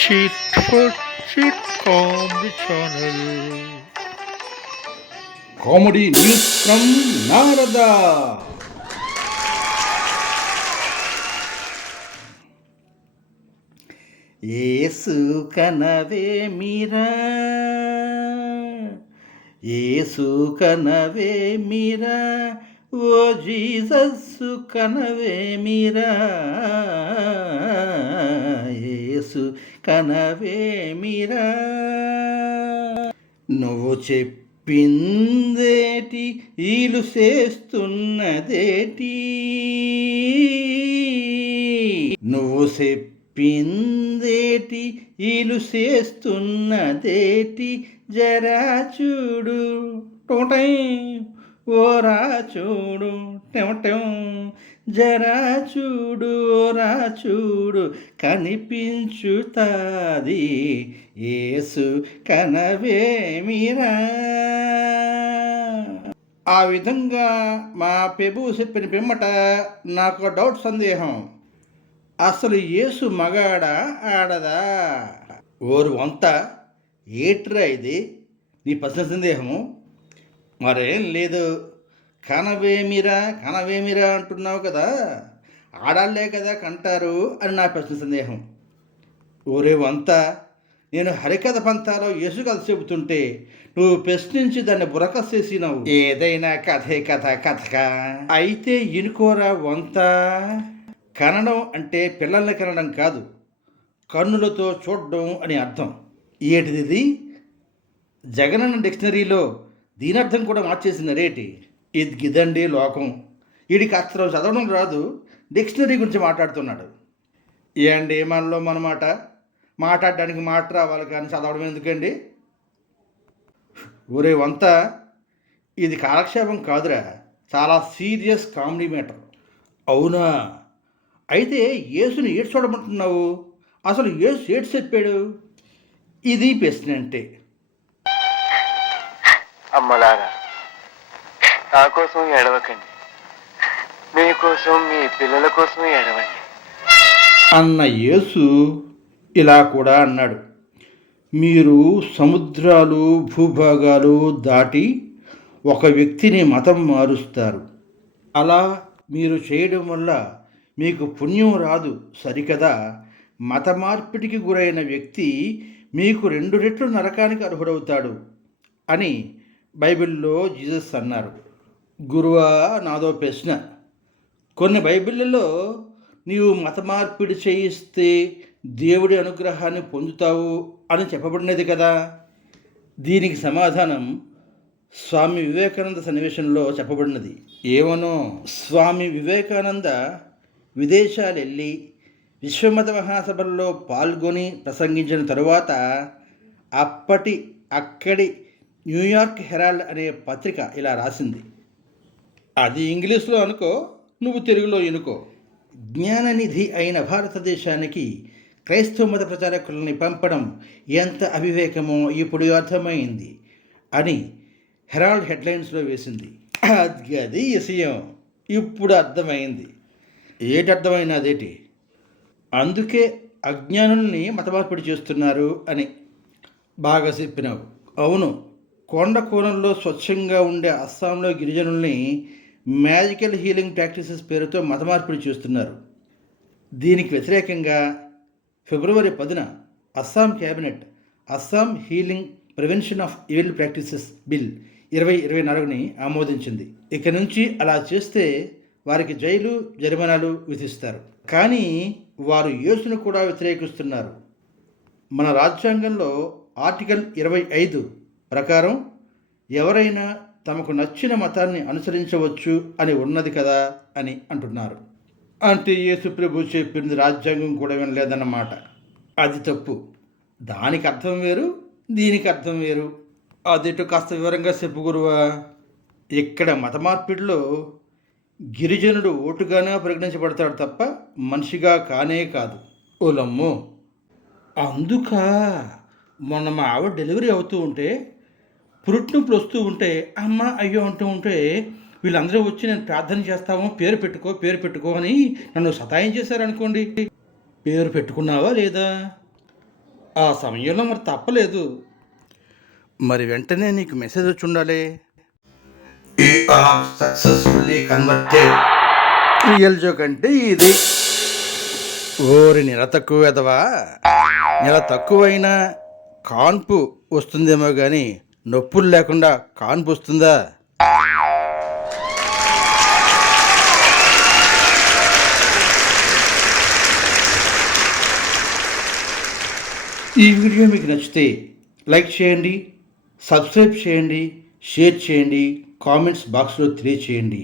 Chit for Chit Comedy Channel. Comedy news from Narada. యేసు కనవే మీరా, యేసు కనవే మీరా, ఓ జీసస్సు కనవే మీరా, యేసు కనవే మీరా. నువ్వు చెప్పిందేటి ఈలు చేస్తున్నదేటి, నువ్వు చెప్పిందేటి ఈలు చేస్తున్నదేటి, జరా చూడు టోటై ఓరా చూడు టెం జరా చూడు ఓరా చూడు కనిపించుతాది యేసు కనవేమిరా. ఆ విధంగా మా పెబు చెప్పిన పిమ్మట నాకు డౌట్ సందేహం, అసలు యేసు మగాడా ఆడదా? ఓరు వంత ఏట్రా ఇది నీ ప్రశ్న సందేహము? మరేం లేదు, కనవేమిరా అంటున్నావు కదా, ఆడాళ్లే కదా కంటారు అని నా ప్రశ్న సందేహం. ఓరే వంత, నేను హరికథ పంతాలో యేసు కథ చెబుతుంటే నువ్వు ప్రశ్నించి దాన్ని బురకసేసినావు. ఏదైనా కథే కథగా అయితే ఇనుకోరా వంత. కనడం అంటే పిల్లల్ని కనడం కాదు, కన్నులతో చూడడం అని అర్థం. ఏటిది జగనన్న డిక్షనరీలో దీనర్థం కూడా మార్చేసిన రేటి. ఇది గిదండి లోకం. వీడికి అక్షరం చదవడం రాదు, డిక్షనరీ గురించి మాట్లాడుతున్నాడు. ఏండి మనలో మన మాట్లాడడానికి మాట రావాలి కానీ చదవడం ఎందుకండి? ఊరే వంత, ఇది కాలక్షేపం కాదురా, చాలా సీరియస్ కామెడీ మ్యాటర్. అవునా? అయితే యేసుని ఏడు చూడమంటున్నావు? అసలు యేసు ఏడు చెప్పాడు? ఇది ప్రశ్న అంటే. అమ్మలారా, నా కోసం ఏడవకండి, మీకోసం మీ పిల్లల కోసం ఏడవండి అన్న యేసు ఇలా కూడా అన్నాడు, మీరు సముద్రాలు భూభాగాలు దాటి ఒక వ్యక్తిని మతం మారుస్తారు. అలా మీరు చేయడం వల్ల మీకు పుణ్యం రాదు సరికదా. మత మార్పిడికి గురైన వ్యక్తి మీకు 2 రెట్లు నరకానికి అర్హుడవుతాడు అని బైబిల్లో జీసస్ అన్నారు. గురువా, నాదో ప్రశ్న. కొన్ని బైబిళ్ళలో నీవు మత మార్పిడి చేయిస్తే దేవుడి అనుగ్రహాన్ని పొందుతావు అని చెప్పబడినది కదా. దీనికి సమాధానం స్వామి వివేకానంద సన్నివేశంలో చెప్పబడినది. ఏమనో, స్వామి వివేకానంద విదేశాలు వెళ్ళి విశ్వమత మహాసభల్లో పాల్గొని ప్రసంగించిన తరువాత అక్కడి న్యూయార్క్ హెరాల్డ్ అనే పత్రిక ఇలా రాసింది. అది ఇంగ్లీష్లో అనుకో, నువ్వు తెలుగులో ఎనుకో. జ్ఞాననిధి అయిన భారతదేశానికి క్రైస్తవ మత ప్రచారకులని పంపడం ఎంత అవివేకమో ఇప్పుడు అర్థమైంది అని హెరాల్డ్ హెడ్లైన్స్లో వేసింది. అది విషయం ఇప్పుడు అర్థమైంది. అర్థమైనదేటి? అందుకే అజ్ఞానుల్ని మతమార్పిడి చేస్తున్నారు అని. బాగా చెప్పినావు. అవును, కొండ కోణంలో స్వచ్ఛంగా ఉండే అస్సాంలో గిరిజనుల్ని మ్యాజికల్ హీలింగ్ ప్రాక్టీసెస్ పేరుతో మతమార్పిడి చేస్తున్నారు. దీనికి వ్యతిరేకంగా ఫిబ్రవరి 10న Assam cabinet Assam healing prevention of evil practices bill 2024ని ఆమోదించింది. ఇక నుంచి అలా చేస్తే వారికి జైలు, జరిమానాలు విధిస్తారు. కానీ వారు యేసును కూడా వ్యతిరేకిస్తున్నారు. మన రాజ్యాంగంలో ఆర్టికల్ 25 ప్రకారం ఎవరైనా తమకు నచ్చిన మతాన్ని అనుసరించవచ్చు అని ఉన్నది కదా అని అంటున్నారు. అంటే యేసు ప్రభు చెప్పింది రాజ్యాంగం కూడా వినలేదన్నమాట. అది తప్పు. దానికి అర్థం వేరు, దీనికి అర్థం వేరు. అదిటు కాస్త వివరంగా చెప్పు గురువా. ఇక్కడ మత మార్పిడిలో గిరిజనుడు ఓటుగానే పరిగణించబడతాడు తప్ప మనిషిగా కానే కాదు. ఓలమ్మో, అందుక మొన్న మా ఆవిడ డెలివరీ అవుతూ ఉంటే పురుట్నొప్పులు వస్తూ ఉంటే అమ్మ అయ్యో అంటూ ఉంటే వీళ్ళందరూ వచ్చి నేను ప్రార్థన చేస్తాము, పేరు పెట్టుకో అని నన్ను సతాయం చేశారనుకోండి. పేరు పెట్టుకున్నావా లేదా? ఆ సమయంలో మరి తప్పలేదు. మరి వెంటనే నీకు మెసేజ్ వచ్చి ఉండాలి. Successfully converted. రియల్ జోక్ అంటే ఇది. ఓరి నెల తక్కువ ఎదవా, నెల తక్కువైనా కాన్పు వస్తుందేమో కానీ నొప్పులు లేకుండా కాన్పు వస్తుందా? ఈ వీడియో మీకు నచ్చితే లైక్ చేయండి, సబ్స్క్రైబ్ చేయండి, షేర్ చేయండి, కామెంట్స్ బాక్స్లో తెలియచేయండి.